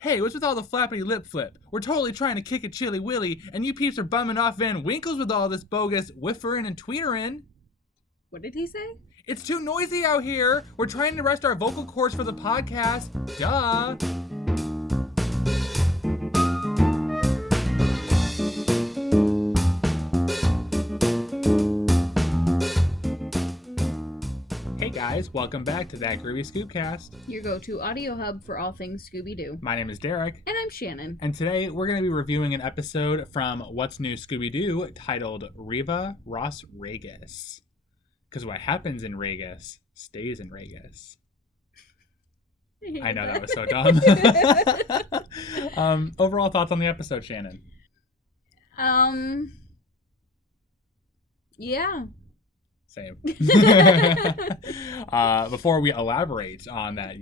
Hey, what's with all the flappity lip flip? We're totally trying to kick a chilly willy, and you peeps are bumming off Van Winkles with all this bogus whiffering and tweetering. What did he say? It's too noisy out here. We're trying to rest our vocal cords for the podcast. Duh. Hey guys, welcome back to That Groovy Scoobcast. Your go-to audio hub for all things Scooby-Doo. My name is Derek. And I'm Shannon. And today we're going to be reviewing an episode from What's New Scooby-Doo titled Riva Ras Regas. Because what happens in Regas stays in Regas. I know that was so dumb. Overall thoughts on the episode, Shannon? Yeah. Same. Before we elaborate on that,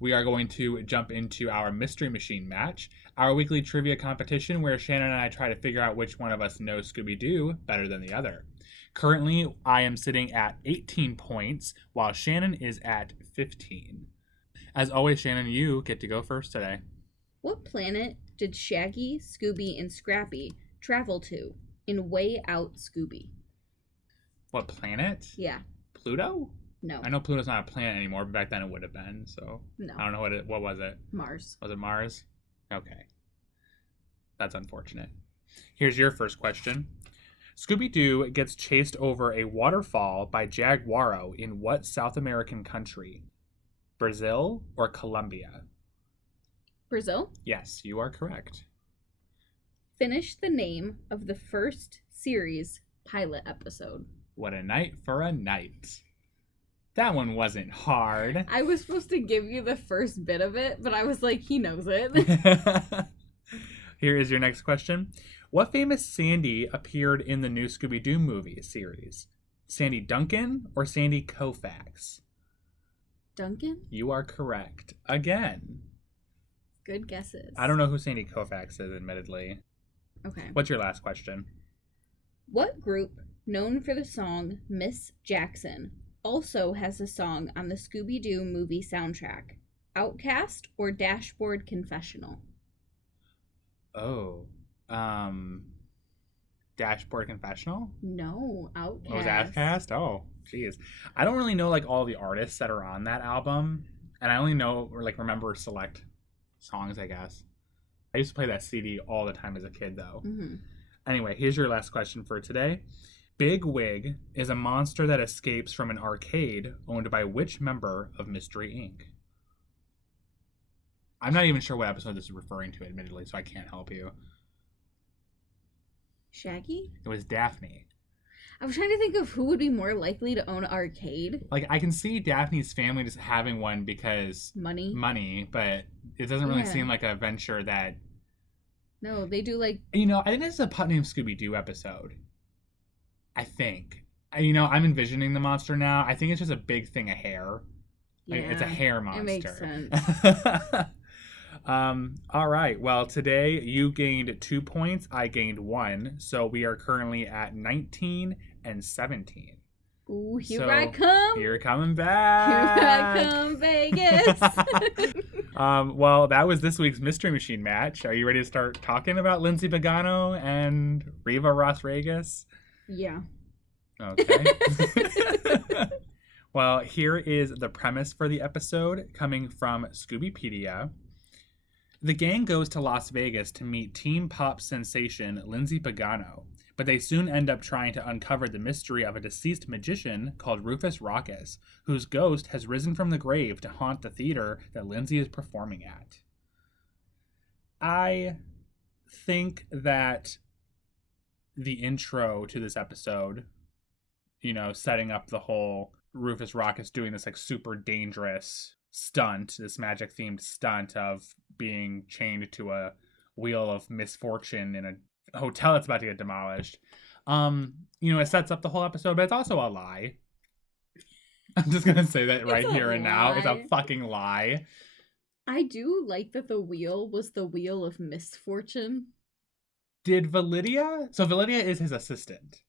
we are going to jump into our Mystery Machine match, our weekly trivia competition where Shannon and I try to figure out which one of us knows Scooby-Doo better than the other. Currently, I am sitting at 18 points, while Shannon is at 15. As always, Shannon, you get to go first today. What planet did Shaggy, Scooby, and Scrappy travel to in Way Out Scooby? What planet? Yeah. Pluto? No. I know Pluto's not a planet anymore, but back then it would have been, so... No. I don't know what was it? Mars. Was it Mars? Okay. That's unfortunate. Here's your first question. Scooby-Doo gets chased over a waterfall by Jaguaro in what South American country? Brazil or Colombia? Brazil? Yes, you are correct. Finish the name of the first series pilot episode. What a night for a night. That one wasn't hard. I was supposed to give you the first bit of it, but I was like, he knows it. Here is your next question. What famous Sandy appeared in the new Scooby-Doo movie series? Sandy Duncan or Sandy Koufax? Duncan? You are correct. Again. Good guesses. I don't know who Sandy Koufax is, admittedly. Okay. What's your last question? What group, known for the song Miss Jackson, also has a song on the Scooby-Doo movie soundtrack? Outcast or Dashboard Confessional? Oh. Dashboard Confessional? No, Outcast. Oh, it was Outcast? Oh, jeez. I don't really know, like, all the artists that are on that album. And I only know, or, like, remember select songs, I guess. I used to play that CD all the time as a kid, though. Mm-hmm. Anyway, here's your last question for today. Big Wig is a monster that escapes from an arcade owned by which member of Mystery Inc.? I'm not even sure what episode this is referring to, admittedly, so I can't help you. Shaggy? It was Daphne. I was trying to think of who would be more likely to own an arcade. Like, I can see Daphne's family just having one because... Money, but it doesn't really seem like a venture that... No, they do, like... You know, I think this is a Put Name Scooby-Doo episode. I think. You know, I'm envisioning the monster now. I think it's just a big thing of hair. Like, it's a hair monster. It makes sense. All right. Well, today you gained 2 points. I gained 1. So we are currently at 19 and 17. Ooh, here I come. You're coming back. Here I come, Vegas. Well, that was this week's Mystery Machine match. Are you ready to start talking about Lindsay Pagano and Riva Ras Regas? Yeah. Okay. Well, here is the premise for the episode coming from Scoobypedia. The gang goes to Las Vegas to meet teen pop sensation Lindsay Pagano, but they soon end up trying to uncover the mystery of a deceased magician called Rufus Rockus, whose ghost has risen from the grave to haunt the theater that Lindsay is performing at. I think that the intro to this episode, you know, setting up the whole Rufus Rockus doing this like super dangerous stunt, this magic themed stunt of being chained to a wheel of misfortune in a hotel that's about to get demolished. You know, it sets up the whole episode, but it's also a lie. I'm just gonna say that right here and now. It's a fucking lie. I do like that the wheel was the wheel of misfortune. Did Validia? So Validia is his assistant.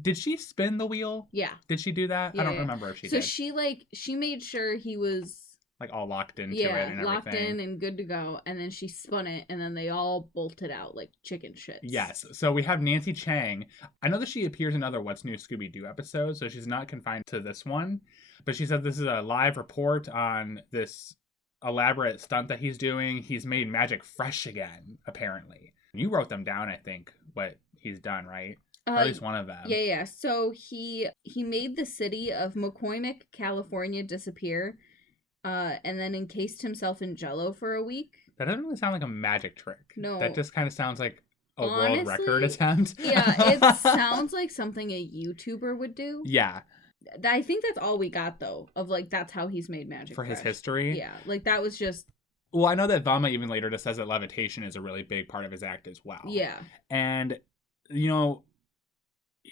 Did she spin the wheel? Yeah. Did she do that? Yeah, I don't remember if she did. So she made sure he was like all locked into it and everything. Locked in and good to go. And then she spun it, and then they all bolted out like chicken shits. Yes. So we have Nancy Chang. I know that she appears in other What's New Scooby-Doo episodes, so she's not confined to this one. But she said this is a live report on this elaborate stunt that he's doing. He's made magic fresh again, apparently. You wrote them down, I think, what he's done, right? Or at least one of them. Yeah. So he made the city of McCormick, California disappear. And then encased himself in Jell-O for a week. That doesn't really sound like a magic trick. No. That just kind of sounds like a world record attempt. Yeah, it sounds like something a YouTuber would do. Yeah. I think that's all we got, though, of, like, that's how he's made magic For fresh. his history? Yeah, like, that was just... Well, I know that Velma even later just says that levitation is a really big part of his act as well. Yeah. And, you know...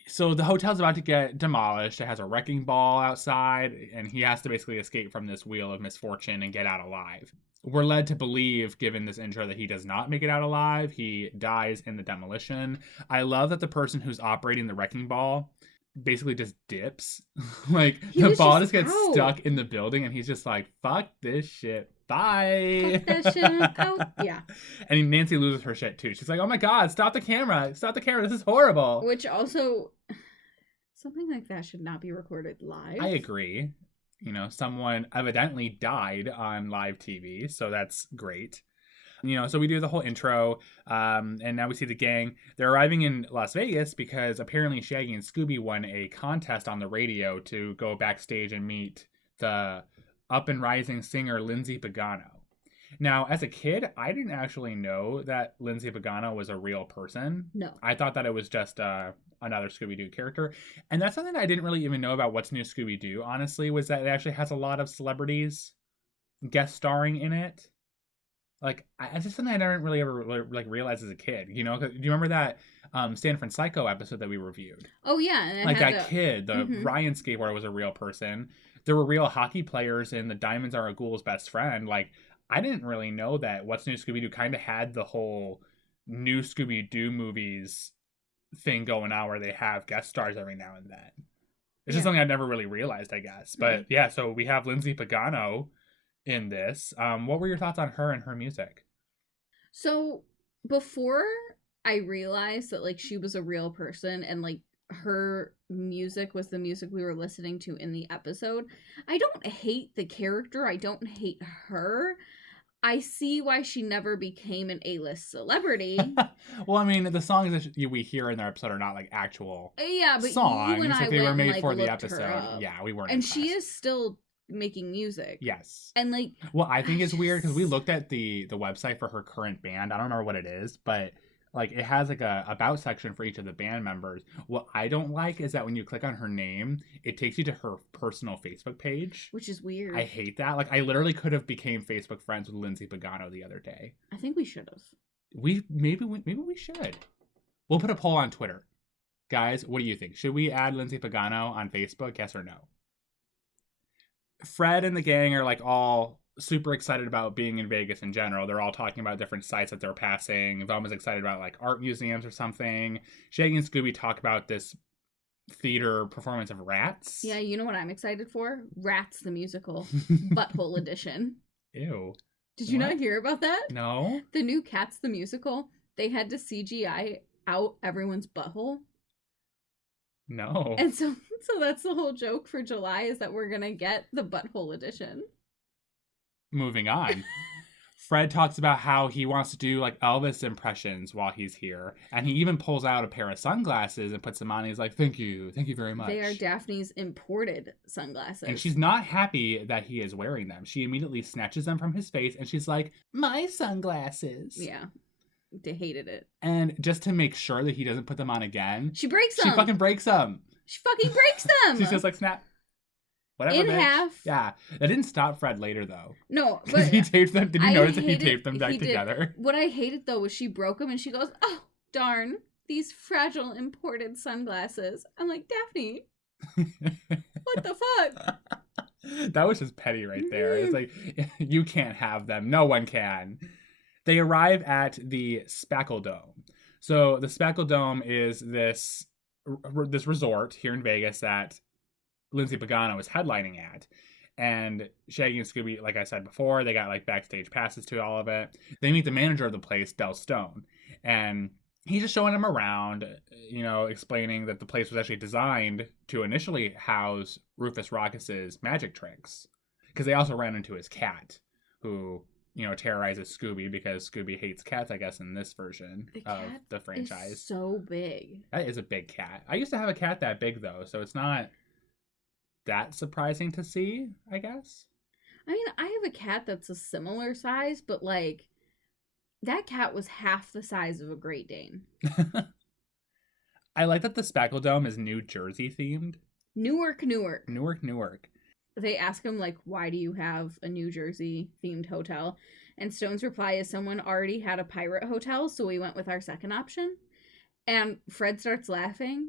So the hotel's about to get demolished. It has a wrecking ball outside, and he has to basically escape from this wheel of misfortune and get out alive. We're led to believe, given this intro, that he does not make it out alive. He dies in the demolition. I love that the person who's operating the wrecking ball basically just dips. Like, the ball just gets stuck in the building, and he's just like, fuck this shit. Bye. Fuck that shit out. Yeah. And Nancy loses her shit too. She's like, oh my god, stop the camera. Stop the camera. This is horrible. Which also, something like that should not be recorded live. I agree. You know, someone evidently died on live TV, so that's great. You know, so we do the whole intro, and now we see the gang. They're arriving in Las Vegas because apparently Shaggy and Scooby won a contest on the radio to go backstage and meet the up and rising singer Lindsay Pagano. Now, as a kid, I didn't actually know that Lindsay Pagano was a real person. No. I thought that it was just another Scooby-Doo character. And that's something that I didn't really even know about What's New Scooby-Doo, honestly, was that it actually has a lot of celebrities guest starring in it. Like, it's just something I never really ever like realized as a kid, you know? Do you remember that Stanford Psycho episode that we reviewed? Oh, yeah. And like that kid, the Ryan skateboarder was a real person. There were real hockey players in the Diamonds Are a Ghoul's Best Friend. Like, I didn't really know that What's New Scooby-Doo kind of had the whole new Scooby-Doo movies thing going on where they have guest stars every now and then. It's just something I never really realized, I guess. But yeah, so we have Lindsay Pagano in this. What were your thoughts on her and her music? So before I realized that, like, she was a real person and, like, her music was the music we were listening to in the episode, I don't hate the character. I don't hate her. I see why she never became an A-list celebrity. Well, I mean, the songs that we hear in their episode are not like actual but songs. You and I if they were made like, for the episode. Yeah, we weren't. And impressed. she is still making music. Yes. And like, well, I think it's weird because we looked at the website for her current band. I don't remember what it is, but like it has like a about section for each of the band members. What I don't like is that when you click on her name, it takes you to her personal Facebook page, which is weird. I hate that. Like I literally could have became Facebook friends with Lindsay Pagano the other day. I think we should have. Maybe we should. We'll put a poll on Twitter. Guys, what do you think? Should we add Lindsay Pagano on Facebook? Yes or no? Fred and the gang are like all super excited about being in Vegas in general. They're all talking about different sites that they're passing. Velma's excited about like art museums or something. Shaggy and Scooby talk about this theater performance of Rats. Yeah, you know what I'm excited for? Rats the Musical, Butthole Edition. Ew. Did you not hear about that? No. The new Cats the Musical, they had to CGI out everyone's butthole. No. And so that's the whole joke for July is that we're going to get the Butthole Edition. Moving on. Fred talks about how he wants to do like Elvis impressions while he's here. And he even pulls out a pair of sunglasses and puts them on. And he's like, thank you very much. They are Daphne's imported sunglasses. And she's not happy that he is wearing them. She immediately snatches them from his face and she's like, my sunglasses. Yeah. They hated it. And just to make sure that he doesn't put them on again, she breaks them. She fucking breaks them. She fucking breaks them. She's just like, snap. Whatever, in bitch. half. Yeah. That didn't stop Fred later, though. No, but he taped them. Did you notice that he taped them back together? What I hated, though, was she broke them and she goes, oh, darn, these fragile imported sunglasses. I'm like, Daphne, what the fuck? That was just petty right there. It's like, you can't have them. No one can. They arrive at the Spackle Dome. So the Spackle Dome is this resort here in Vegas that Lindsay Pagano is headlining at. And Shaggy and Scooby, like I said before, they got like backstage passes to all of it. They meet the manager of the place, Del Stone, and he's just showing them around, explaining that the place was actually designed to initially house Rufus Rockus's magic tricks. Because they also ran into his cat, who, terrorizes Scooby because Scooby hates cats, I guess, in this version of the franchise. Is so big. That is a big cat. I used to have a cat that big, though, so it's not that surprising to see, I guess. I mean, I have a cat that's a similar size, but, like, that cat was half the size of a Great Dane. I like that the Spackle Dome is New Jersey themed. Newark. Newark. They ask him, like, why do you have a New Jersey themed hotel? And Stone's reply is someone already had a pirate hotel, so we went with our second option. And Fred starts laughing.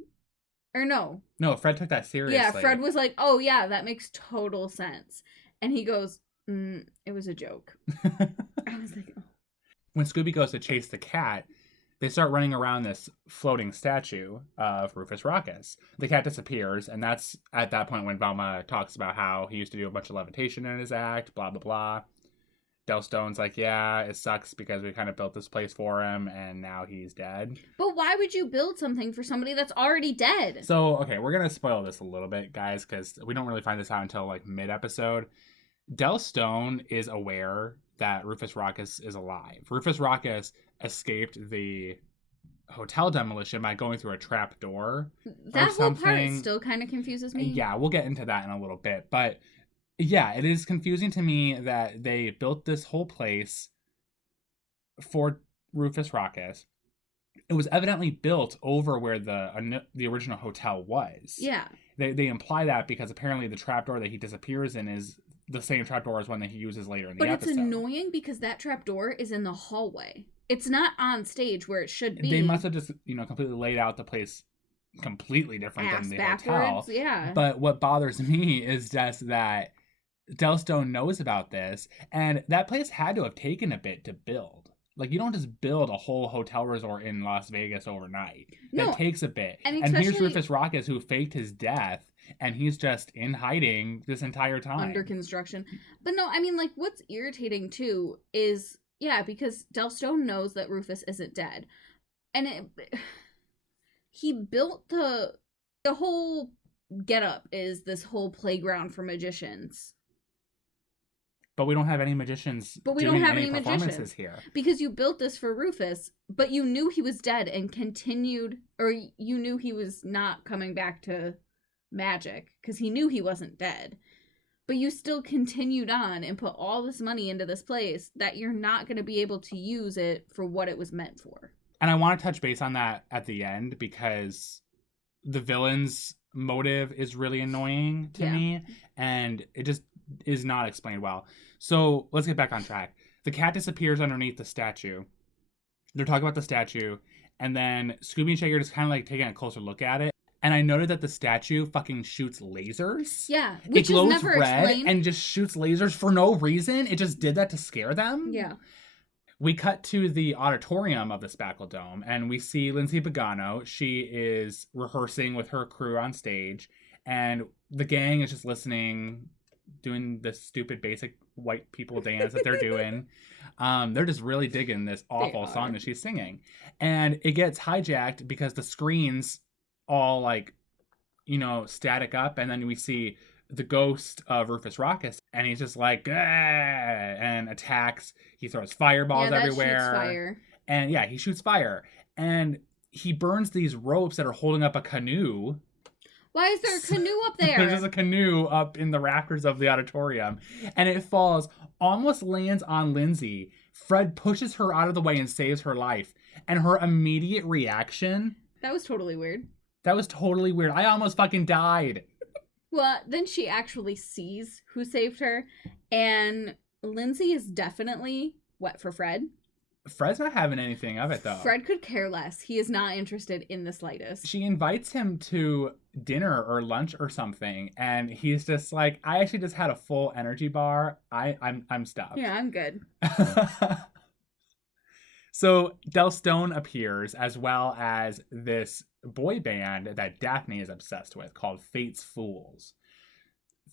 Or no. No, Fred took that seriously. Yeah, Fred was like, oh yeah, that makes total sense. And he goes, it was a joke. I was like, oh. When Scooby goes to chase the cat, they start running around this floating statue of Rufus Rockus. The cat disappears, and that's at that point when Velma talks about how he used to do a bunch of levitation in his act, blah, blah, blah. Del Stone's like, yeah, it sucks because we kind of built this place for him, and now he's dead. But why would you build something for somebody that's already dead? So, okay, we're going to spoil this a little bit, guys, because we don't really find this out until, like, mid-episode. Del Stone is aware that Rufus Rockus is alive. Rufus Rockus escaped the hotel demolition by going through a trap door. That whole part still kind of confuses me. Yeah, we'll get into that in a little bit. But yeah, it is confusing to me that they built this whole place for Rufus Rockus. It was evidently built over where the original hotel was. Yeah. They imply that because apparently the trapdoor that he disappears in is the same trapdoor as one that he uses later in the episode. But it's annoying because that trapdoor is in the hallway. It's not on stage where it should be. They must have just, completely laid out the place completely different than the hotel. Yeah. But what bothers me is just that Del Stone knows about this, and that place had to have taken a bit to build. Like, you don't just build a whole hotel resort in Las Vegas overnight. No. That takes a bit. And here's Rufus Rockus, who faked his death, and he's just in hiding this entire time. Under construction. But no, I mean, like, what's irritating, too, is, yeah, because Del Stone knows that Rufus isn't dead. And he built the whole getup is this whole playground for magicians. But we don't have any magicians doing any performances here. Because you built this for Rufus, but you knew he was dead and continued, or you knew he was not coming back to magic because he knew he wasn't dead. But you still continued on and put all this money into this place that you're not going to be able to use it for what it was meant for. And I want to touch base on that at the end because the villain's motive is really annoying to me, and it just is not explained well. So let's get back on track. The cat disappears underneath the statue. They're talking about the statue, and then Scooby and Shaggy are just kind of like taking a closer look at it. And I noted that the statue fucking shoots lasers. Yeah, which it glows is never red explained. And just shoots lasers for no reason. It just did that to scare them. Yeah. We cut to the auditorium of the Spackle Dome, and we see Lindsay Pagano. She is rehearsing with her crew on stage, and the gang is just listening, doing this stupid basic white people dance that they're doing. They're just really digging this awful song that she's singing. And it gets hijacked because the screens all static up, and then we see the ghost of Rufus Rockus, and he's just like, and attacks. He throws fireballs everywhere. Shoots fire. And yeah, he shoots fire. And he burns these ropes that are holding up a canoe. Why is there a canoe up there? There's just a canoe up in the rafters of the auditorium. And it falls, almost lands on Lindsay. Fred pushes her out of the way and saves her life. And her immediate reaction... That was totally weird. That was totally weird. I almost fucking died. Well, then she actually sees who saved her. And Lindsay is definitely wet for Fred. Fred's not having anything of it, though. Fred could care less. He is not interested in the slightest. She invites him to dinner or lunch or something, and he's just like, I actually just had a full energy bar. I'm stuffed. Yeah, I'm good. So Del Stone appears, as well as this boy band that Daphne is obsessed with called Fate's Fools.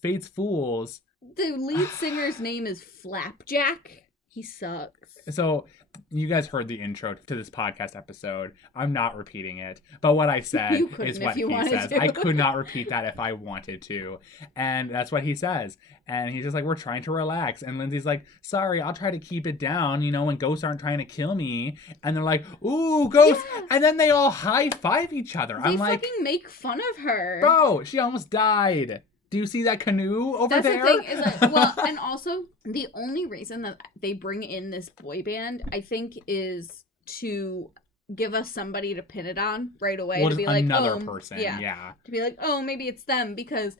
Fate's Fools The lead singer's name is Flapjack. He sucks. So you guys heard the intro to this podcast episode. I'm not repeating it. But what I said is what he says. I could not repeat that if I wanted to. And that's what he says. And he's just like, we're trying to relax. And Lindsay's like, sorry, I'll try to keep it down, when ghosts aren't trying to kill me. And they're like, ooh, ghosts. Yeah. And then they all high-five each other. They fucking make fun of her. Bro, she almost died. Do you see that canoe over there? That's the thing, is that, and also, the only reason that they bring in this boy band, I think, is to give us somebody to pin it on right away. Well, to be like, another person, yeah. To be like, oh, maybe it's them, because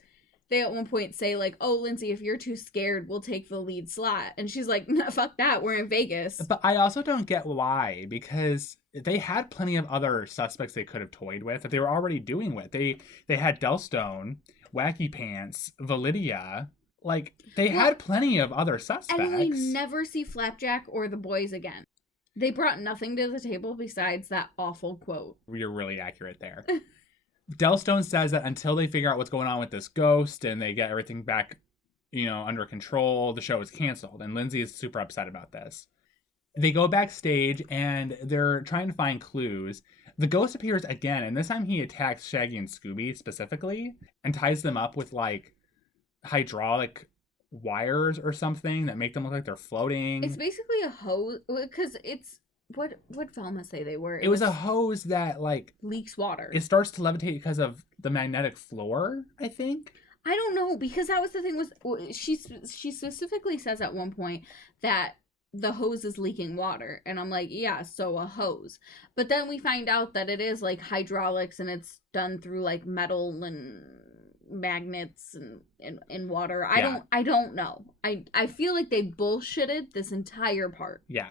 they at one point say, like, oh, Lindsay, if you're too scared, we'll take the lead slot. And she's like, no, fuck that, we're in Vegas. But I also don't get why, because they had plenty of other suspects they could have toyed with that they were already doing with. They had Delstone, Wacky Pants, Validia. Like, they had plenty of other suspects. And we never see Flapjack or the boys again. They brought nothing to the table besides that awful quote. You're really accurate there. Delstone says that until they figure out what's going on with this ghost and they get everything back, under control, the show is canceled. And Lindsay is super upset about this. They go backstage and they're trying to find clues. The ghost appears again, and this time he attacks Shaggy and Scooby specifically and ties them up with, like, hydraulic wires or something that make them look like they're floating. It's basically a hose, because it's... What Velma say they were? It was a hose that, like... leaks water. It starts to levitate because of the magnetic floor, I think. I don't know, because that was the thing with... She specifically says at one point that the hose is leaking water, and I'm like, yeah, so a hose. But then we find out that it is like hydraulics, and it's done through like metal and magnets and water. I don't know. I feel like they bullshitted this entire part. Yeah.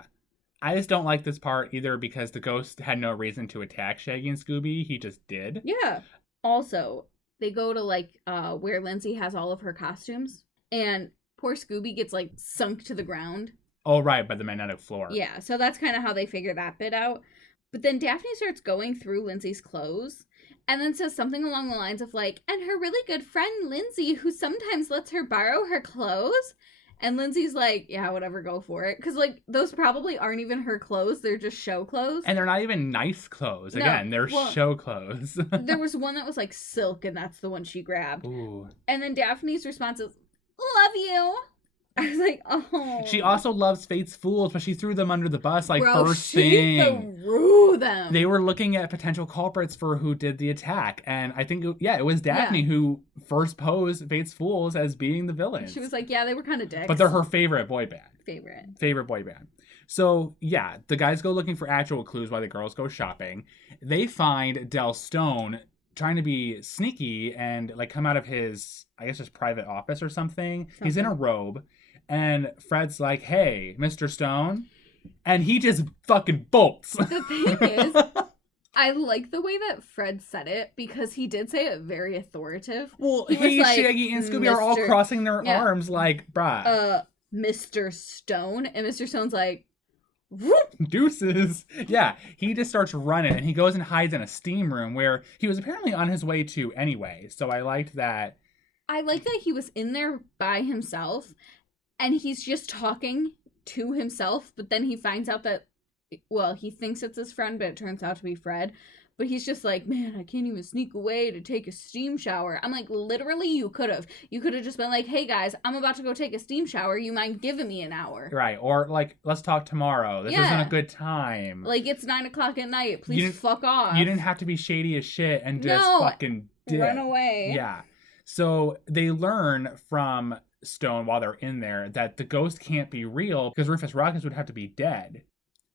I just don't like this part either because the ghost had no reason to attack Shaggy and Scooby. He just did. Yeah. Also, they go to like where Lindsay has all of her costumes, and poor Scooby gets like sunk to the ground. Oh, right, by the magnetic floor. Yeah, so that's kind of how they figure that bit out. But then Daphne starts going through Lindsay's clothes and then says something along the lines of like, and her really good friend Lindsay, who sometimes lets her borrow her clothes. And Lindsay's like, yeah, whatever, go for it. Because, like, those probably aren't even her clothes. They're just show clothes. And they're not even nice clothes. Again, they're show clothes. There was one that was, like, silk, and that's the one she grabbed. Ooh. And then Daphne's response is, love you. I was like, oh. She also loves Fate's Fools, but she threw them under the bus, like, first thing. She threw them. They were looking at potential culprits for who did the attack. And I think, it was Daphne who first posed Fate's Fools as being the villain. She was like, yeah, they were kind of dicks. But they're her favorite boy band. Favorite boy band. So, yeah, the guys go looking for actual clues while the girls go shopping. They find Del Stone trying to be sneaky and, like, come out of his, I guess, his private office or something. He's in a robe. And Fred's like, hey, Mr. Stone. And he just fucking bolts. The thing is, I like the way that Fred said it because he did say it very authoritative. Well, he, like, Shaggy, and Scooby are all crossing their arms like, bruh. Mr. Stone. And Mr. Stone's like, whoop. Deuces. Yeah, he just starts running and he goes and hides in a steam room where he was apparently on his way to anyway. So I liked that. I like that he was in there by himself. And he's just talking to himself, but then he finds out that, well, he thinks it's his friend, but it turns out to be Fred. But he's just like, man, I can't even sneak away to take a steam shower. I'm like, literally, you could have. You could have just been like, hey, guys, I'm about to go take a steam shower. You mind giving me an hour? Right. Or, like, let's talk tomorrow. This isn't a good time. Like, it's 9 o'clock at night. Please fuck off. You didn't have to be shady as shit and just fucking dip. Run away. Yeah. So they learn from Stone while they're in there that the ghost can't be real because Rufus Rockets would have to be dead.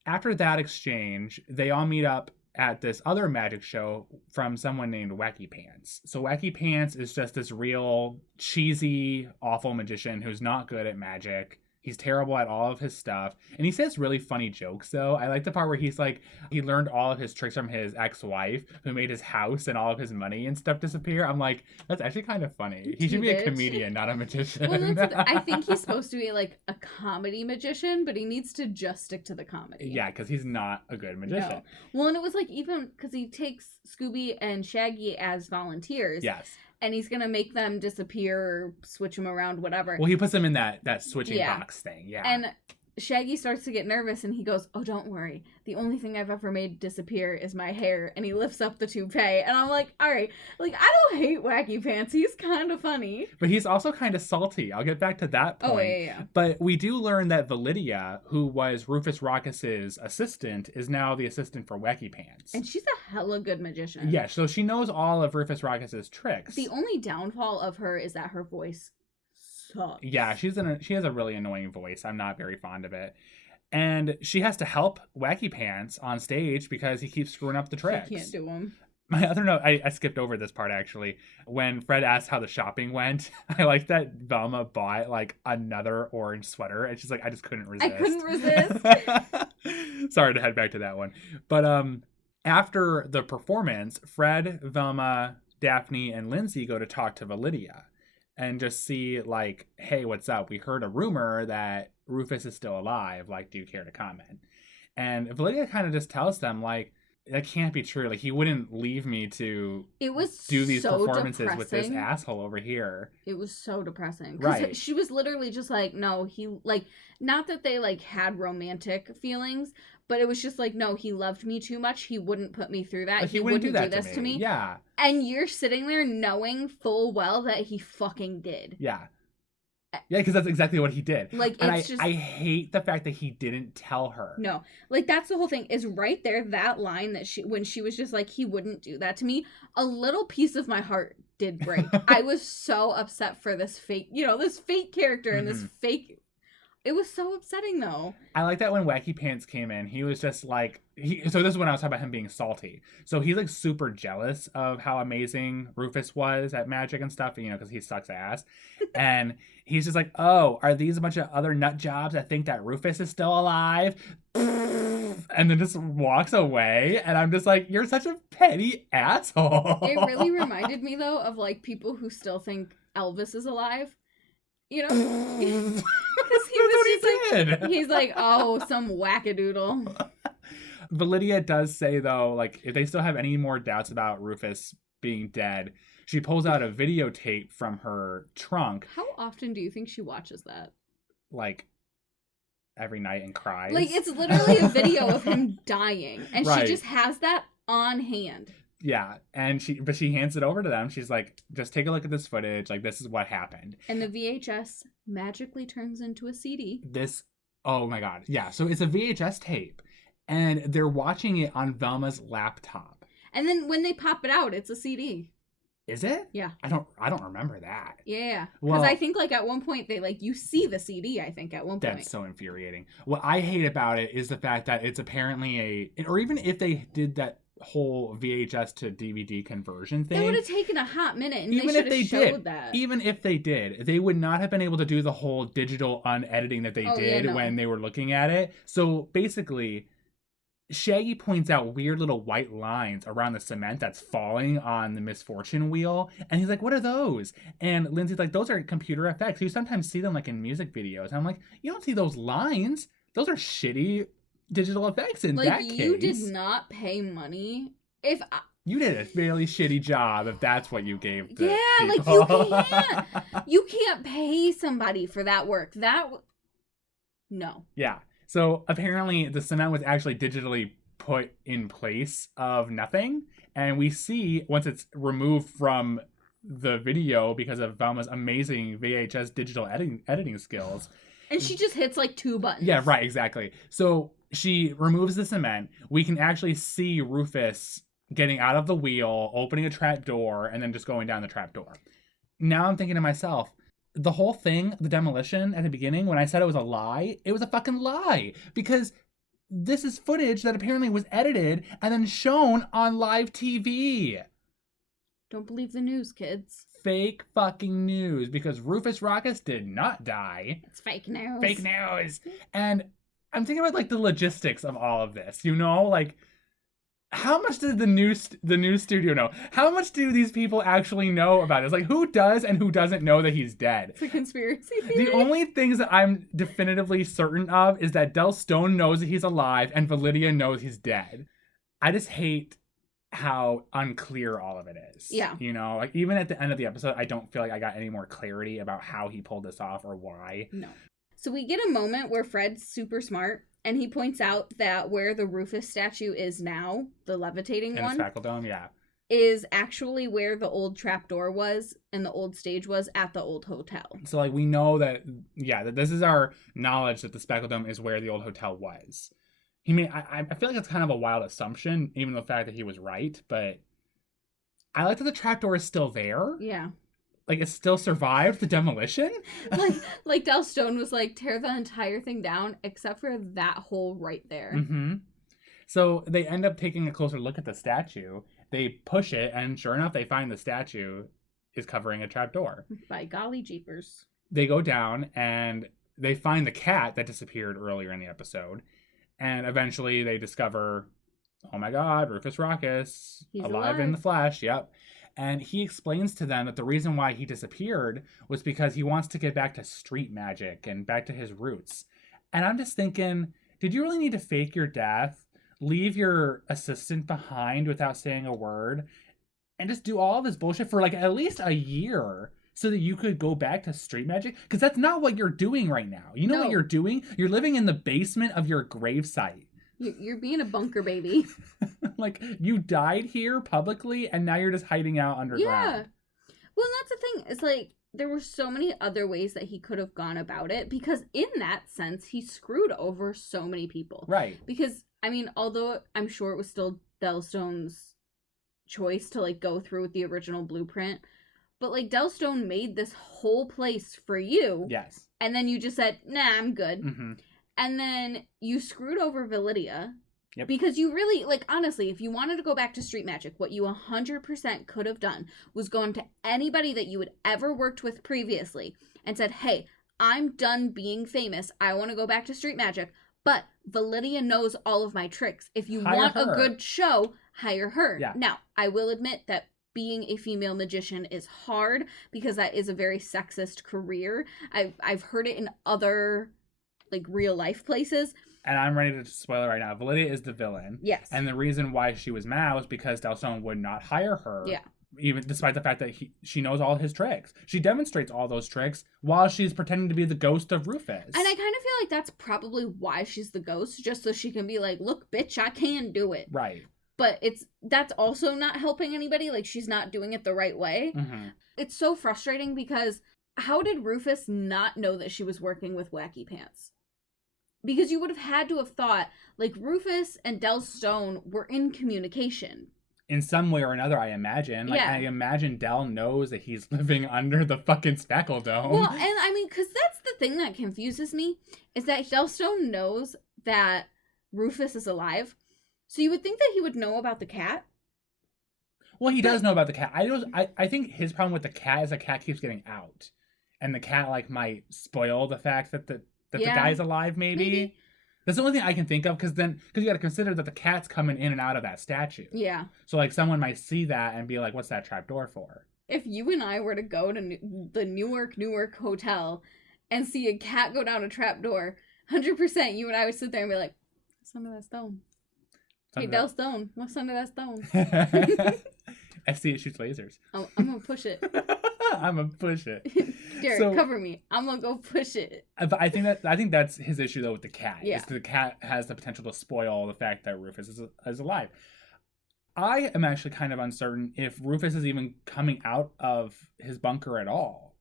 After that exchange, they all meet up at this other magic show from someone named Wacky Pants. So Wacky Pants is just this real cheesy, awful magician who's not good at magic. He's terrible at all of his stuff. And he says really funny jokes, though. I like the part where he's like, he learned all of his tricks from his ex-wife, who made his house and all of his money and stuff disappear. I'm like, that's actually kind of funny. He should be a comedian, not a magician. Well, I think he's supposed to be like a comedy magician, but he needs to just stick to the comedy. Yeah, because he's not a good magician. No. Well, and it was like even because he takes Scooby and Shaggy as volunteers. Yes. and he's gonna make them disappear or switch them around, whatever. Well, he puts them in that switching box thing, yeah. And Shaggy starts to get nervous, and he goes, "Oh, don't worry. The only thing I've ever made disappear is my hair." And he lifts up the toupee, and I'm like, all right, like, I don't hate Wacky Pants. He's kind of funny. But he's also kind of salty. I'll get back to that point. Oh, yeah. But we do learn that Validia, who was Rufus Rackus's assistant, is now the assistant for Wacky Pants. And she's a hella good magician. Yeah, so she knows all of Rufus Rackus's tricks. The only downfall of her is that her voice sucks. Yeah, she has a really annoying voice. I'm not very fond of it. And she has to help Wacky Pants on stage because he keeps screwing up the tricks. She can't do them. My other note, I skipped over this part actually. When Fred asked how the shopping went, I like that Velma bought like another orange sweater. And she's like, I just couldn't resist. I couldn't resist. Sorry to head back to that one. But after the performance, Fred, Velma, Daphne, and Lindsay go to talk to Validia. And just see, like, hey, what's up? We heard a rumor that Rufus is still alive. Like, do you care to comment? And Validia kind of just tells them, like, that can't be true. Like, he wouldn't leave me to do these performances with this asshole over here. It was so depressing. Right. She was literally just like, no, he, like, not that they, like, had romantic feelings, but it was just like, no, he loved me too much. He wouldn't put me through that. Like, he wouldn't do this to me. Yeah. And you're sitting there knowing full well that he fucking did. Yeah. Yeah, because that's exactly what he did. Like, and it's I hate the fact that he didn't tell her. No. Like, that's the whole thing, is right there, that line that when she was just like, he wouldn't do that to me, a little piece of my heart did break. I was so upset for this fake, this fake character and this fake... It was so upsetting, though. I like that when Wacky Pants came in, he was just like... So this is when I was talking about him being salty. So he's like super jealous of how amazing Rufus was at magic and stuff, because he sucks ass. And he's just like, oh, are these a bunch of other nut jobs that think that Rufus is still alive? And then just walks away. And I'm just like, you're such a petty asshole. It really reminded me, though, of like people who still think Elvis is alive. Because he was just like, he's like, oh, some wackadoodle. Validia does say, though, like, if they still have any more doubts about Rufus being dead, she pulls out a videotape from her trunk. How often do you think she watches that? Like, every night and cries. Like, it's literally a video of him dying, and right. She just has that on hand. Yeah, and she hands it over to them. She's like, just take a look at this footage. Like, this is what happened. And the VHS magically turns into a CD. Oh my God. Yeah, so it's a VHS tape, and they're watching it on Velma's laptop. And then when they pop it out, it's a CD. Is it? Yeah. I don't remember that. Yeah. Because I think, like, at one point, they, like, you see the CD, I think, at one point. That's so infuriating. What I hate about it is the fact that it's apparently or even if they did that whole VHS to DVD conversion thing. It would have taken a hot minute, and even they should have showed that. Even if they did, they would not have been able to do the whole digital unediting that they did when they were looking at it. So basically, Shaggy points out weird little white lines around the cement that's falling on the misfortune wheel. And he's like, what are those? And Lindsay's like, those are computer effects. You sometimes see them like in music videos. And I'm like, you don't see those lines. Those are shitty digital effects in that case. Like, you did not pay money. You did a fairly shitty job if that's what you gave the people. Like, you can't pay somebody for that work. No. Yeah. So apparently the cement was actually digitally put in place of nothing. And we see, once it's removed from the video because of Velma's amazing VHS digital editing skills. And she just hits like 2 buttons. Yeah, right, exactly. So she removes the cement. We can actually see Rufus getting out of the wheel, opening a trap door, and then just going down the trap door. Now I'm thinking to myself, the whole thing, the demolition at the beginning, when I said it was a lie, it was a fucking lie. Because this is footage that apparently was edited and then shown on live TV. Don't believe the news, kids. Fake fucking news, because Rufus Rackus did not die. It's fake news. Fake news. And I'm thinking about, like, the logistics of all of this, like, how much did the news studio know? How much do these people actually know about this? Like, who does and who doesn't know that he's dead? It's a conspiracy theory. The only things that I'm definitively certain of is that Del Stone knows that he's alive and Validia knows he's dead. I just hate how unclear all of it is. Yeah. You know, like even at the end of the episode, I don't feel like I got any more clarity about how he pulled this off or why. No. So we get a moment where Fred's super smart, and he points out that where the Rufus statue is now, the levitating In one, the Spackle Dome, yeah. is actually where the old trapdoor was and the old stage was at the old hotel. So, like, we know that, that this is our knowledge that the Spackle Dome is where the old hotel was. I feel like it's kind of a wild assumption, even the fact that he was right, but I like that the trapdoor is still there. Yeah. Like, it still survived the demolition. like Del Stone was like, tear the entire thing down except for that hole right there. Mm-hmm. So they end up taking a closer look at the statue. They push it, and sure enough, they find the statue is covering a trapdoor. By golly jeepers. They go down, and they find the cat that disappeared earlier in the episode. And eventually they discover, oh my god, Rufus Rockus, alive in the flesh, yep. And he explains to them that the reason why he disappeared was because he wants to get back to street magic and back to his roots. And I'm just thinking, did you really need to fake your death, leave your assistant behind without saying a word, and just do all this bullshit for like at least a year so that you could go back to street magic? Because that's not what you're doing right now. You know what you're doing? You're living in the basement of your gravesite. You're being a bunker baby. Like, you died here publicly, and now you're just hiding out underground. Yeah. Well, that's the thing. It's like, there were so many other ways that he could have gone about it, because in that sense, he screwed over so many people. Right. Because, I mean, although I'm sure it was still Del Stone's choice to, like, go through with the original blueprint, but, like, Del Stone made this whole place for you. Yes. And then you just said, nah, I'm good. Mm-hmm. And then you screwed over Validia. Yep. Because you really, like, honestly, if you wanted to go back to street magic, what you 100% could have done was gone to anybody that you had ever worked with previously and said, hey, I'm done being famous. I want to go back to street magic. But Validia knows all of my tricks. If you want a good show, hire her. Yeah. Now, I will admit that being a female magician is hard because that is a very sexist career. I've heard it in other, like, real life places. And I'm ready to spoil it right now. Validia is the villain. Yes. And the reason why she was mad was because Del Stone would not hire her. Yeah. Even despite the fact that she knows all his tricks. She demonstrates all those tricks while she's pretending to be the ghost of Rufus. And I kind of feel like that's probably why she's the ghost, just so she can be like, look, bitch, I can do it. Right. But that's also not helping anybody. Like, she's not doing it the right way. Mm-hmm. It's so frustrating because how did Rufus not know that she was working with Wacky Pants? Because you would have had to have thought, like, Rufus and Del Stone were in communication. In some way or another, I imagine. Like, yeah. I imagine Del knows that he's living under the fucking Spackle Dome. Well, and I mean, because that's the thing that confuses me, is that Del Stone knows that Rufus is alive. So you would think that he would know about the cat. Well, he does know about the cat. I think his problem with the cat is the cat keeps getting out. And the cat, like, might spoil the fact that the guy's alive, maybe. That's the only thing I can think of, because you got to consider that the cat's coming in and out of that statue. Yeah. So, like, someone might see that and be like, what's that trapdoor for? If you and I were to go to the Newark Hotel and see a cat go down a trapdoor, 100% you and I would sit there and be like, what's under that stone? Hey, Del Stone, what's under that stone? I see it shoots lasers. Oh, I'm going to push it. I'm gonna push it. Derek, cover me. I'm gonna go push it. But I think that's his issue though with the cat. Yeah. Is the cat has the potential to spoil the fact that Rufus is alive. I am actually kind of uncertain if Rufus is even coming out of his bunker at all.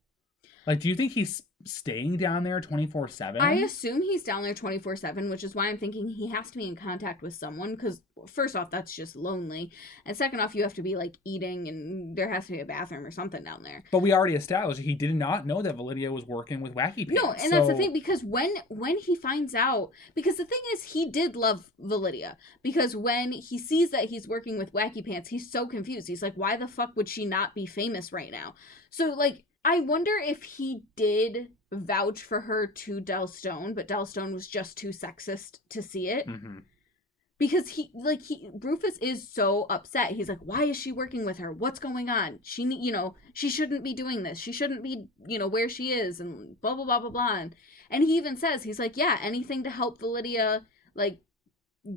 Like, do you think he's staying down there 24/7? I assume he's down there 24/7, which is why I'm thinking he has to be in contact with someone, because first off, that's just lonely, and second off, you have to be, like, eating, and there has to be a bathroom or something down there. But we already established he did not know that Validia was working with Wacky Pants. No, and that's the thing, because when he finds out, because the thing is, he did love Validia, because when he sees that he's working with Wacky Pants, he's so confused. He's like, why the fuck would she not be famous right now? So, like, I wonder if he did vouch for her to Del Stone, but Del Stone was just too sexist to see it. Mm-hmm. Because Rufus is so upset. He's like, why is she working with her? What's going on? She shouldn't be doing this. She shouldn't be, where she is, and blah, blah, blah, blah, blah. And he even says, he's like, yeah, anything to help Validia, like,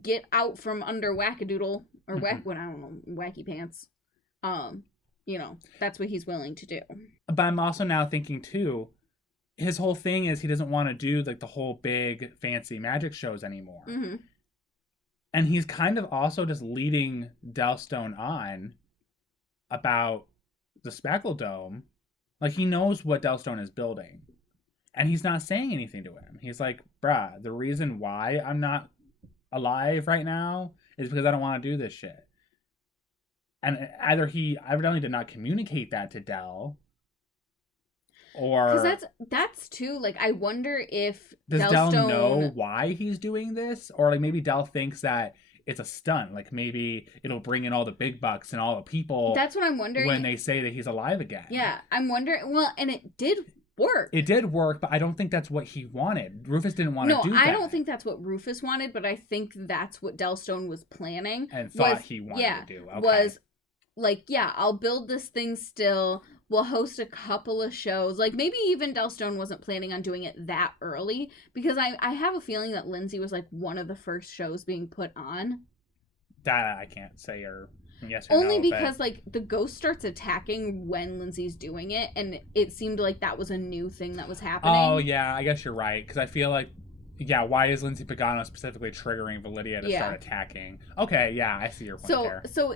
get out from under Wackadoodle, or I don't know, wacky pants. That's what he's willing to do. But I'm also now thinking too, his whole thing is he doesn't want to do like the whole big fancy magic shows anymore. Mm-hmm. And he's kind of also just leading Delstone on about the Spackle Dome. Like, he knows what Delstone is building. And he's not saying anything to him. He's like, bruh, the reason why I'm not alive right now is because I don't want to do this shit. And either he evidently did not communicate that to Del, or... Because that's too, like, I wonder if does Del know why he's doing this? Or, like, maybe Del thinks that it's a stunt. Like, maybe it'll bring in all the big bucks and all the people. That's what I'm wondering. When they say that he's alive again. Yeah, I'm wondering... Well, and it did work. It did work, but I don't think that's what he wanted. Rufus didn't want to do that. No, I don't think that's what Rufus wanted, but I think that's what Delstone was planning. And thought he wanted to do. Okay. Was, like, yeah, I'll build this thing still... We'll host a couple of shows. Like, maybe even Delstone wasn't planning on doing it that early. Because I have a feeling that Lindsay was, like, one of the first shows being put on. That I can't say or yes or Only no, because, but... like, the ghost starts attacking when Lindsay's doing it. And it seemed like that was a new thing that was happening. Oh, yeah, I guess you're right. Because I feel like, yeah, why is Lindsay Pagano specifically triggering Validia to start attacking? Okay, yeah, I see your point there. So...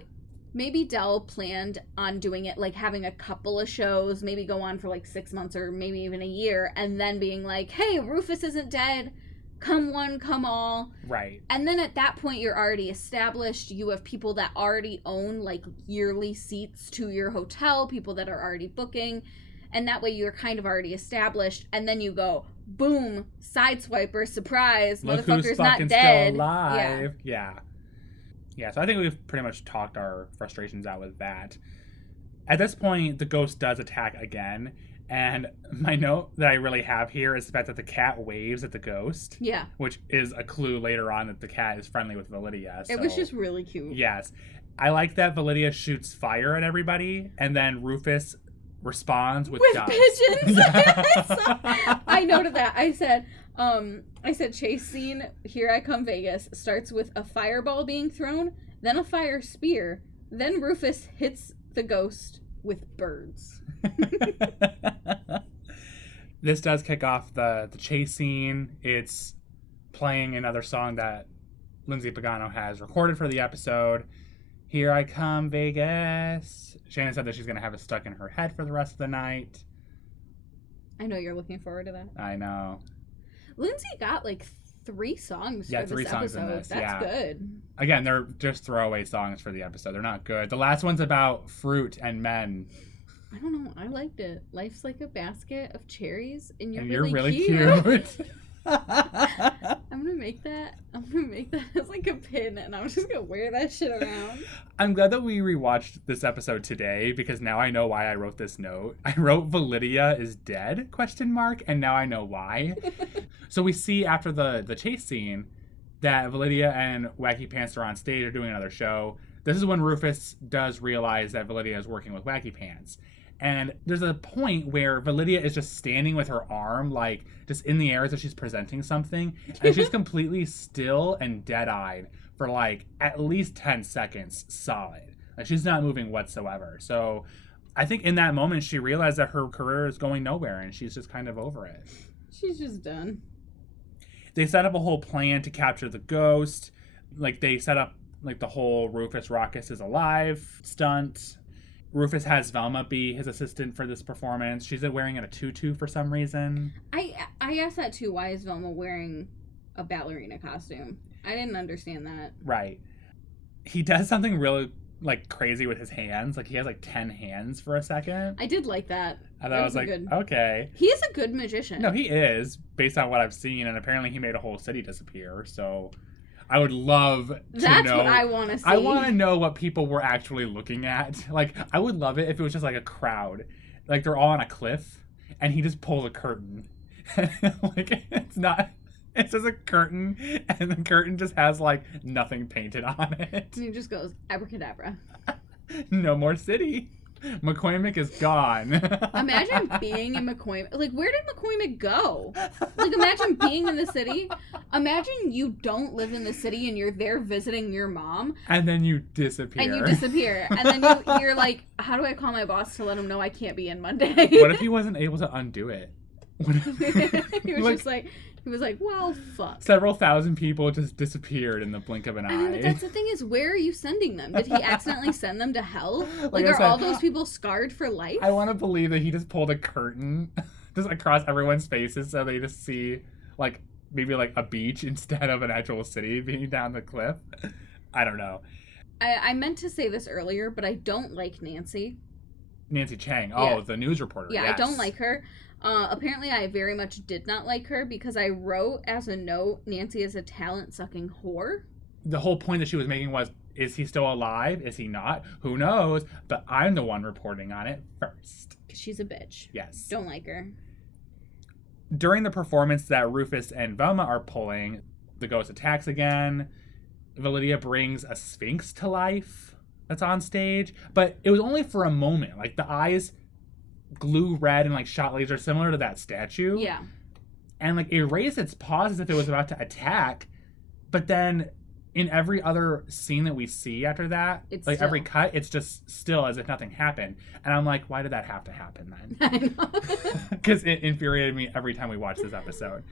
Maybe Del planned on doing it, like, having a couple of shows, maybe go on for, like, 6 months or maybe even a year, and then being like, hey, Rufus isn't dead. Come one, come all. Right. And then at that point, you're already established. You have people that already own, like, yearly seats to your hotel, people that are already booking. And that way you're kind of already established. And then you go, boom, sideswiper, surprise, look motherfucker's who's not fucking dead. Still alive. Yeah. Yeah, so I think we've pretty much talked our frustrations out with that. At this point, the ghost does attack again, and my note that I really have here is the fact that the cat waves at the ghost. Yeah. Which is a clue later on that the cat is friendly with Validia. So, it was just really cute. Yes. I like that Validia shoots fire at everybody, and then Rufus responds with doves. Pigeons. Yes. I noted that. I said chase scene, Here I Come Vegas, starts with a fireball being thrown, then a fire spear, then Rufus hits the ghost with birds. This does kick off the chase scene. It's playing another song that Lindsay Pagano has recorded for the episode. Here I Come Vegas. Shannon said that she's going to have it stuck in her head for the rest of the night. I know you're looking forward to that. I know. Lindsay got like 3 songs for this 3 songs episode. in this. That's good. Again, they're just throwaway songs for the episode. They're not good. The last one's about fruit and men. I don't know. I liked it. Life's like a basket of cherries, and you're really cute. I'm gonna make that as like a pin, and I'm just gonna wear that shit around. I'm glad that we rewatched this episode today, because now I know why I wrote this note. I wrote Validia is dead, ? And now I know why. So we see after the chase scene that Validia and Wacky Pants are on stage, are doing another show. This is when Rufus does realize that Validia is working with Wacky Pants. And there's a point where Validia is just standing with her arm, like, just in the air as if she's presenting something. And she's completely still and dead-eyed for, like, at least 10 seconds solid. Like, she's not moving whatsoever. So I think in that moment, she realized that her career is going nowhere, and she's just kind of over it. She's just done. They set up a whole plan to capture the ghost. Like, they set up, like, the whole Rufus Raucus is alive stunt. Rufus has Velma be his assistant for this performance. She's wearing a tutu for some reason. I asked that too. Why is Velma wearing a ballerina costume? I didn't understand that. Right. He does something really, like, crazy with his hands. Like, he has, like, 10 hands for a second. I did like that. And I was like, okay. He is a good magician. No, he is, based on what I've seen. And apparently he made a whole city disappear, so... I would love to know. That's what I want to see. I want to know what people were actually looking at. Like, I would love it if it was just like a crowd. Like, they're all on a cliff, and he just pulls a curtain. Like, it's just a curtain, and the curtain just has, like, nothing painted on it. And he just goes, abracadabra. No more city. McCormick is gone. Imagine being in McCormick. Like, where did McCormick go? Like, imagine being in the city. Imagine you don't live in the city and you're there visiting your mom. And then you disappear. And then you're like, how do I call my boss to let him know I can't be in Monday? What if he wasn't able to undo it? He was like, well, fuck. Several thousand people just disappeared in the blink of an eye. But that's the thing is, where are you sending them? Did he accidentally send them to hell? Like, are said, all those people scarred for life? I want to believe that he just pulled a curtain just across everyone's faces so they just see, like, maybe like a beach instead of an actual city being down the cliff. I don't know. I meant to say this earlier, but I don't like Nancy. Nancy Chang. Oh, yeah. The news reporter. Yeah, yes. I don't like her. Apparently, I very much did not like her because I wrote as a note, Nancy is a talent-sucking whore. The whole point that she was making was, is he still alive? Is he not? Who knows? But I'm the one reporting on it first. Because she's a bitch. Yes. Don't like her. During the performance that Rufus and Velma are pulling, the ghost attacks again. Validia brings a sphinx to life that's on stage. But it was only for a moment. Like, the eyes glue red and like shot laser similar to that statue. Yeah. And like erased its paws as if it was about to attack. But then in every other scene that we see after that, it's like still. Every cut, it's just still as if nothing happened. And I'm like, why did that have to happen then? I know. Because it infuriated me every time we watched this episode.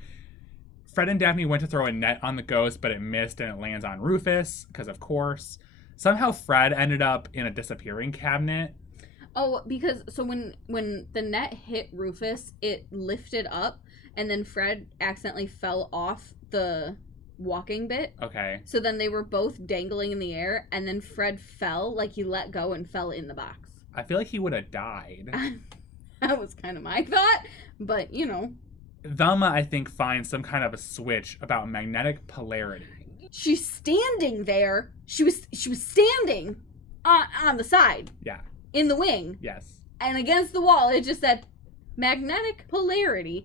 Fred and Daphne went to throw a net on the ghost, but it missed and it lands on Rufus, because of course. Somehow Fred ended up in a disappearing cabinet. Oh, because so when the net hit Rufus, it lifted up, and then Fred accidentally fell off the walking bit. Okay. So then they were both dangling in the air, and then Fred fell, like he let go and fell in the box. I feel like he would have died. That was kind of my thought, but you know. Velma, I think, finds some kind of a switch about magnetic polarity. She's standing there. She was standing on the side. Yeah. In the wing. Yes. And against the wall, it just said magnetic polarity.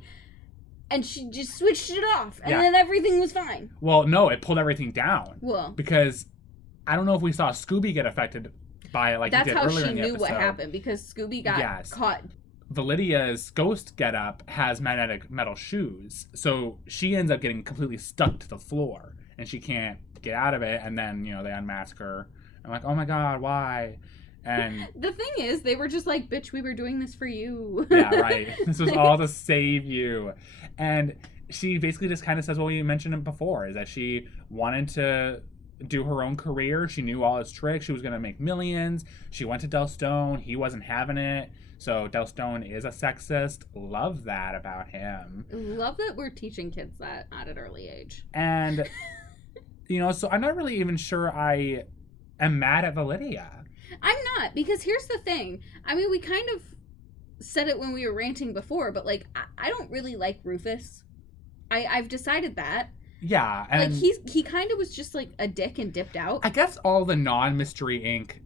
And she just switched it off. And then everything was fine. Well, no, it pulled everything down. Well. Because I don't know if we saw Scooby get affected by it like he did earlier in the episode. That's how she knew what happened. Because Scooby got caught. Validia's ghost getup has magnetic metal shoes. So she ends up getting completely stuck to the floor. And she can't get out of it. And then, they unmask her. I'm like, oh my God, why? And the thing is, they were just like, bitch, we were doing this for you. Yeah, right. This was all to save you. And she basically just kind of says, well, you mentioned it before, is that she wanted to do her own career. She knew all his tricks. She was going to make millions. She went to Del Stone. He wasn't having it. So Del Stone is a sexist. Love that about him. Love that we're teaching kids that at an early age. And, so I'm not really even sure I am mad at Validia. I'm not, because here's the thing. I mean, we kind of said it when we were ranting before, but, like, I don't really like Rufus. I've decided that. Yeah. And like, he kind of was just, like, a dick and dipped out. I guess all the non-Mystery Inc.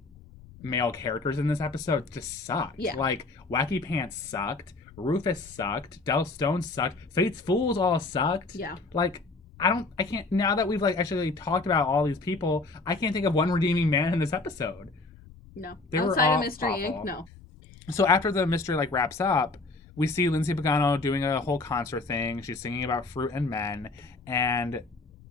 male characters in this episode just sucked. Yeah. Like, Wacky Pants sucked. Rufus sucked. Del Stone sucked. Fate's Fools all sucked. Yeah. Like, I can't, now that we've, like, actually talked about all these people, I can't think of one redeeming man in this episode. No. They outside of Mystery awful. Inc., no. So after the mystery, like, wraps up, we see Lindsay Pagano doing a whole concert thing. She's singing about fruit and men. And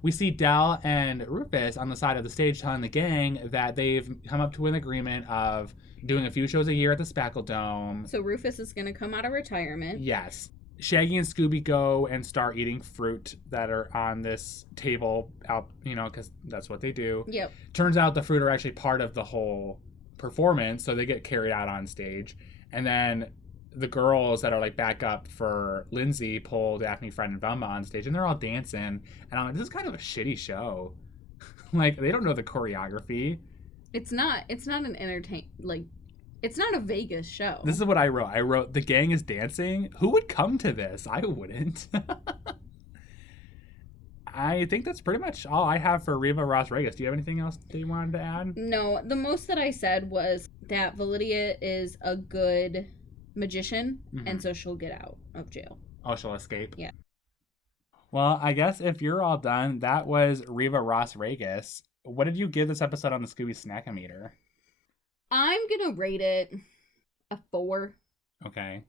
we see Del and Rufus on the side of the stage telling the gang that they've come up to an agreement of doing a few shows a year at the Spackle Dome. So Rufus is going to come out of retirement. Yes. Shaggy and Scooby go and start eating fruit that are on this table out, because that's what they do. Yep. Turns out the fruit are actually part of the whole performance, so they get carried out on stage. And then the girls that are like back up for Lindsay pull Daphne, Fred, and Velma on stage, and they're all dancing. And I'm like, this is kind of a shitty show. Like, they don't know the choreography. It's not an it's not a Vegas show. This is what I wrote. I wrote, the gang is dancing. Who would come to this? I wouldn't. I think that's pretty much all I have for Riva Ras Regas. Do you have anything else that you wanted to add? No, the most that I said was that Validia is a good magician, and so she'll get out of jail. Oh, she'll escape? Yeah. Well, I guess if you're all done, that was Riva Ras Regas. What did you give this episode on the Scooby Snack-O-Meter? I'm going to rate it A 4. Okay.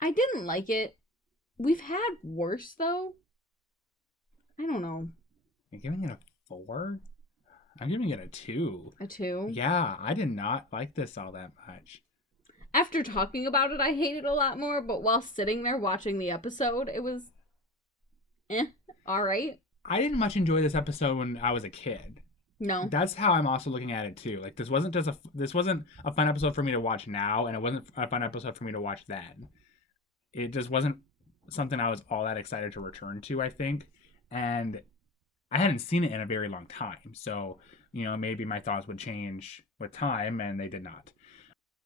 I didn't like it. We've had worse, though. I don't know. You're giving it a 4? I'm giving it a 2. A 2? Yeah, I did not like this all that much. After talking about it, I hated it a lot more, but while sitting there watching the episode, it was alright. I didn't much enjoy this episode when I was a kid. No. That's how I'm also looking at it too. Like this wasn't a fun episode for me to watch now, and it wasn't a fun episode for me to watch then. It just wasn't something I was all that excited to return to, I think. And I hadn't seen it in a very long time. So, maybe my thoughts would change with time, and they did not.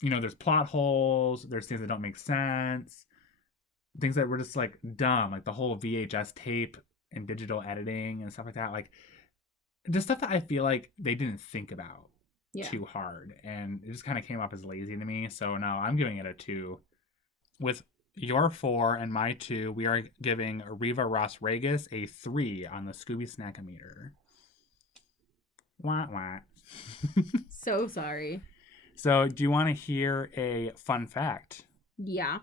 There's plot holes, there's things that don't make sense, things that were just like dumb, like the whole VHS tape and digital editing and stuff like that. Like just stuff that I feel like they didn't think about too hard, and it just kind of came off as lazy to me. So no, I'm giving it a 2. With your 4 and my 2, we are giving Riva Ras Regas a 3 on the Scooby Snackometer. Wah wah. So sorry. So, do you want to hear a fun fact? Yeah.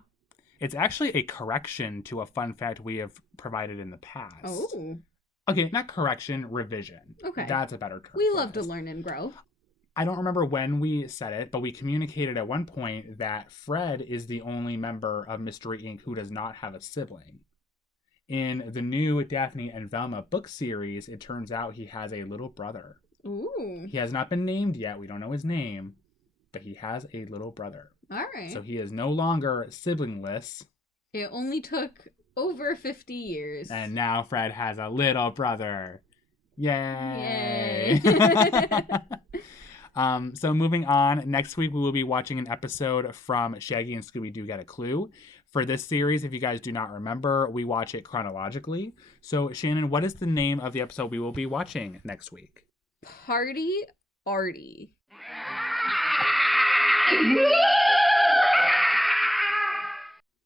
It's actually a correction to a fun fact we have provided in the past. Oh. Okay, not correction, revision. Okay. That's a better term. We love to learn and grow. I don't remember when we said it, but we communicated at one point that Fred is the only member of Mystery Inc. who does not have a sibling. In the new Daphne and Velma book series, it turns out he has a little brother. Ooh. He has not been named yet. We don't know his name, but he has a little brother. All right. So he is no longer siblingless. It only took over 50 years. And now Fred has a little brother. Yay! So moving on, next week we will be watching an episode from Shaggy and Scooby-Doo Get a Clue. For this series, if you guys do not remember, we watch it chronologically. So Shannon, what is the name of the episode we will be watching next week? Party Artie.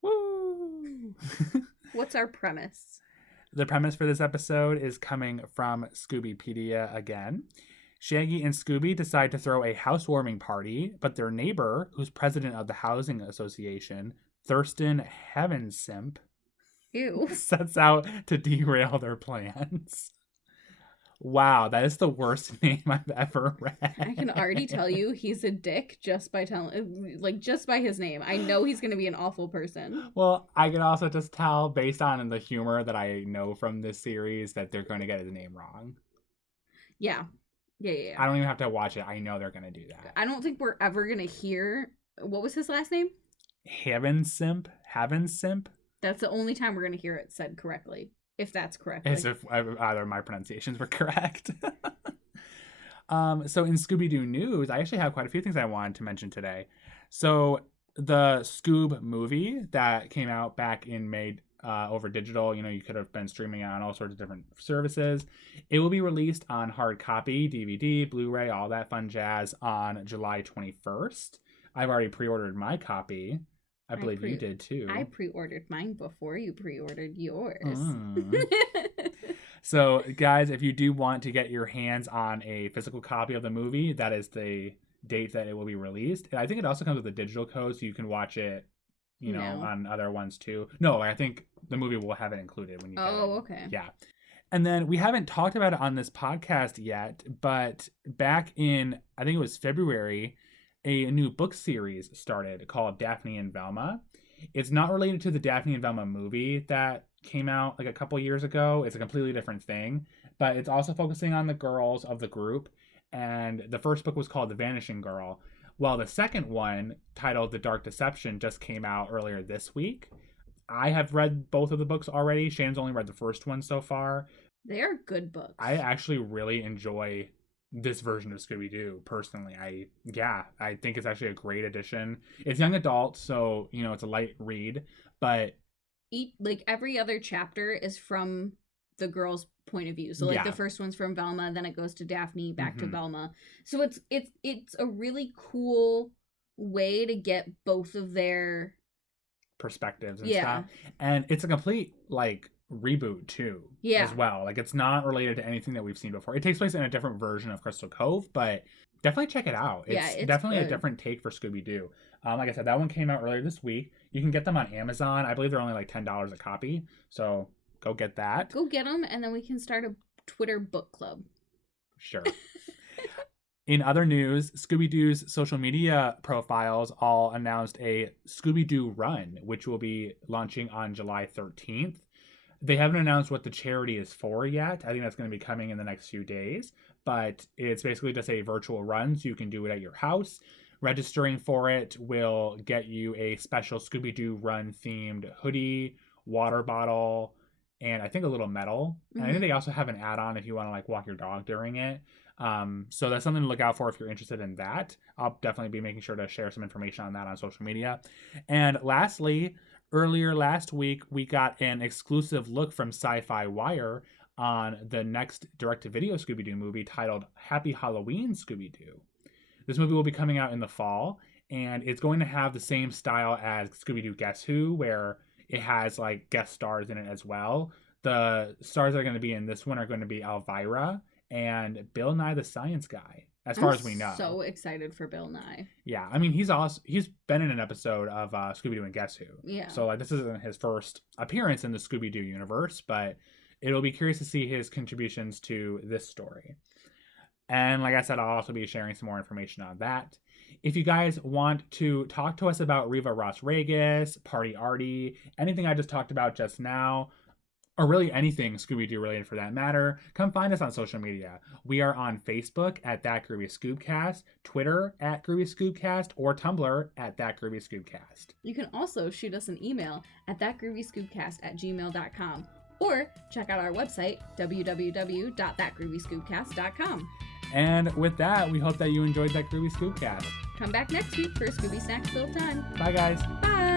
Woo! What's our premise? The premise for this episode is coming from Scoobypedia again. Shaggy and Scooby decide to throw a housewarming party, but their neighbor, who's president of the housing association, Thurston Heavensimp, sets out to derail their plans. Wow, that is the worst name I've ever read. I can already tell you he's a dick just by his name. I know he's going to be an awful person. Well, I can also just tell based on the humor that I know from this series that they're going to get his name wrong. Yeah. I don't even have to watch it. I know they're going to do that. I don't think we're ever going to hear... What was his last name? Heavensimp? That's the only time we're going to hear it said correctly. If that's correct. As if either my pronunciations were correct. So in Scooby-Doo news, I actually have quite a few things I wanted to mention today. So the Scoob movie that came out back in May over digital, you could have been streaming it on all sorts of different services. It will be released on hard copy, DVD, Blu-ray, all that fun jazz on July 21st. I've already pre-ordered my copy. I believe you did too. I pre-ordered mine before you pre-ordered yours. So, guys, if you do want to get your hands on a physical copy of the movie, that is the date that it will be released. And I think it also comes with a digital code, so you can watch it, on other ones too. No, I think the movie will have it included when you get it. Oh, okay. Yeah. And then we haven't talked about it on this podcast yet, but back in, I think it was February, a new book series started called Daphne and Velma. It's not related to the Daphne and Velma movie that came out like a couple years ago. It's a completely different thing, but it's also focusing on the girls of the group. And the first book was called The Vanishing Girl, while the second one, titled The Dark Deception, just came out earlier this week. I have read both of the books already. Shannon's only read the first one so far. They are good books. I actually really enjoy this version of Scooby-Doo personally. I think it's actually a great addition. It's young adult, so it's a light read, but every other chapter is from the girl's point of view. So the first one's from Velma, then it goes to Daphne, back to Velma. So it's a really cool way to get both of their perspectives and stuff. And it's a complete reboot too, Yeah. as well. Like, it's not related to anything that we've seen before. It takes place in a different version of Crystal Cove, but definitely check it out. It's definitely good. A different take for Scooby-Doo. Like I said, that one came out earlier this week. You can get them on Amazon. I believe they're only like $10 a copy, so go get that. Go get them, and then we can start a Twitter book club. Sure. In other news, Scooby-Doo's social media profiles all announced a Scooby-Doo run, which will be launching on July 13th. They haven't announced what the charity is for yet. I think that's going to be coming in the next few days. But it's basically just a virtual run, so you can do it at your house. Registering for it will get you a special Scooby-Doo run themed hoodie, water bottle, and I think a little medal. Mm-hmm. And I think they also have an add-on if you want to like walk your dog during it. So that's something to look out for if you're interested in that. I'll definitely be making sure to share some information on that on social media. And lastly, earlier last week, we got an exclusive look from Sci-Fi Wire on the next direct-to-video Scooby-Doo movie titled Happy Halloween Scooby-Doo. This movie will be coming out in the fall, and it's going to have the same style as Scooby-Doo Guess Who, where it has like guest stars in it as well. The stars that are going to be in this one are going to be Elvira and Bill Nye the Science Guy, as far as we know. So excited for Bill Nye. Yeah, I mean, he's been in an episode of Scooby-Doo and Guess Who. Yeah. So like, this isn't his first appearance in the Scooby-Doo universe, but it'll be curious to see his contributions to this story. And like I said, I'll also be sharing some more information on that. If you guys want to talk to us about Riva Ras Regas, Party Arty, anything I just talked about just now, or really anything Scooby-Doo related for that matter, come find us on social media. We are on Facebook at That Groovy Scoobcast, Twitter at Groovy Scoobcast, or Tumblr at That Groovy Scoobcast. You can also shoot us an email at thatgroovyscoobcast@gmail.com, or check out our website, www.thatgroovyscoobcast.com. And with that, we hope that you enjoyed That Groovy Scoobcast. Come back next week for Scooby Snacks Filled Time. Bye, guys. Bye.